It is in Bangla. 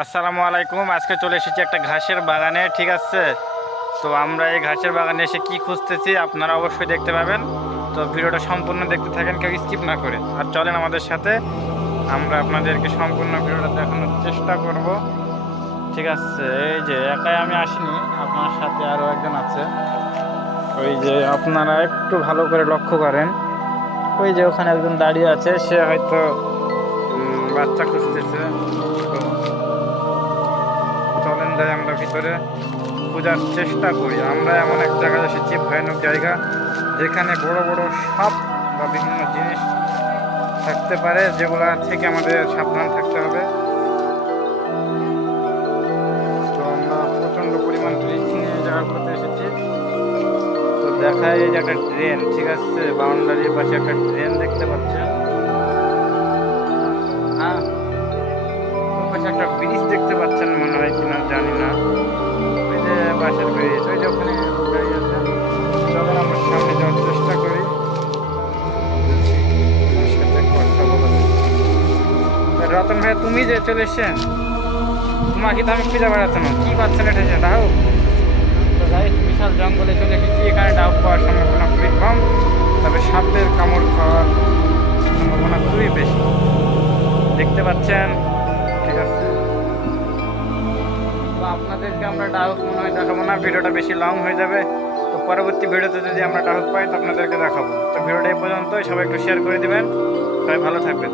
আসসালামু আলাইকুম। আজকে চলে এসেছি একটা ঘাসের বাগানে, ঠিক আছে। তো আমরা এই ঘাসের বাগানে এসে কি খুঁজতেছি আপনারা অবশ্যই দেখতে পাবেন। তো ভিডিওটা সম্পূর্ণ দেখতে থাকেন, কেউ স্কিপ না করে। আর চলেন আমাদের সাথে, আমরা আপনাদেরকে সম্পূর্ণ ভিডিওটা দেখানোর চেষ্টা করব, ঠিক আছে। এই যে একাই আমি আসিনি, আপনার সাথে আরও একজন আছে। ওই যে আপনারা একটু ভালো করে লক্ষ্য করেন, ওই যে ওখানে একজন দাঁড়িয়ে আছে, সে হয়তো বাচ্চা খুঁজতেছে। তো চলেন যাই আমরা ভিতরে খোঁজার চেষ্টা করি। আমরা এমন এক জায়গায় এসেছি, ভয়ানক জায়গা, যেখানে বড় বড় সাপ বা বিভিন্ন জিনিস থাকতে পারে, যেগুলা থেকে আমাদের সাবধান থাকতে হবে। তো আমরা প্রচণ্ড পরিমাণ রিস্ক নিয়ে এই জায়গাগুলোতে এসেছি। তো দেখায় এই যে একটা ট্রেন, ঠিক আছে, বাউন্ডারির পাশে একটা ট্রেন দেখতে পাচ্ছেন। হ্যাঁ, ওর পাশে একটা ব্রিজ দেখতে পাচ্ছেন মনে হয় কিনা জানি না। ওই যে বাসের ব্রিজ, ওই যে ওখানে দাঁড়িয়ে আছে। চলেন আমরা সামনে যাওয়ার চেষ্টা করি, ওনার সাথে কথা বলা যায়। রতন ভাই, তুমি যে চলে এসছেন, তোমাকে তো আমি খুঁজে বেড়াচ্ছি না, কি পাচ্ছেন এটা যে ডাউক। তো গাইস, বিশাল জঙ্গলে চলে এসেছি, এখানে ডাউক পাওয়ার সম্ভাবনা খুবই কম, তবে সাপের কামড় খাওয়ার সম্ভাবনা খুবই বেশি, দেখতে পাচ্ছেন, ঠিক আছে। তো আপনাদেরকে আমরা ডাউক মনে হয় দেখাবো না, ভিডিওটা বেশি লং হয়ে যাবে। তো পরবর্তী ভিডিওতে যদি আমরা ডাউক পাই তো আপনাদেরকে দেখাবো। তো ভিডিওটা এই পর্যন্তই, সবাই একটু শেয়ার করে দিবেন, সবাই ভালো থাকবেন।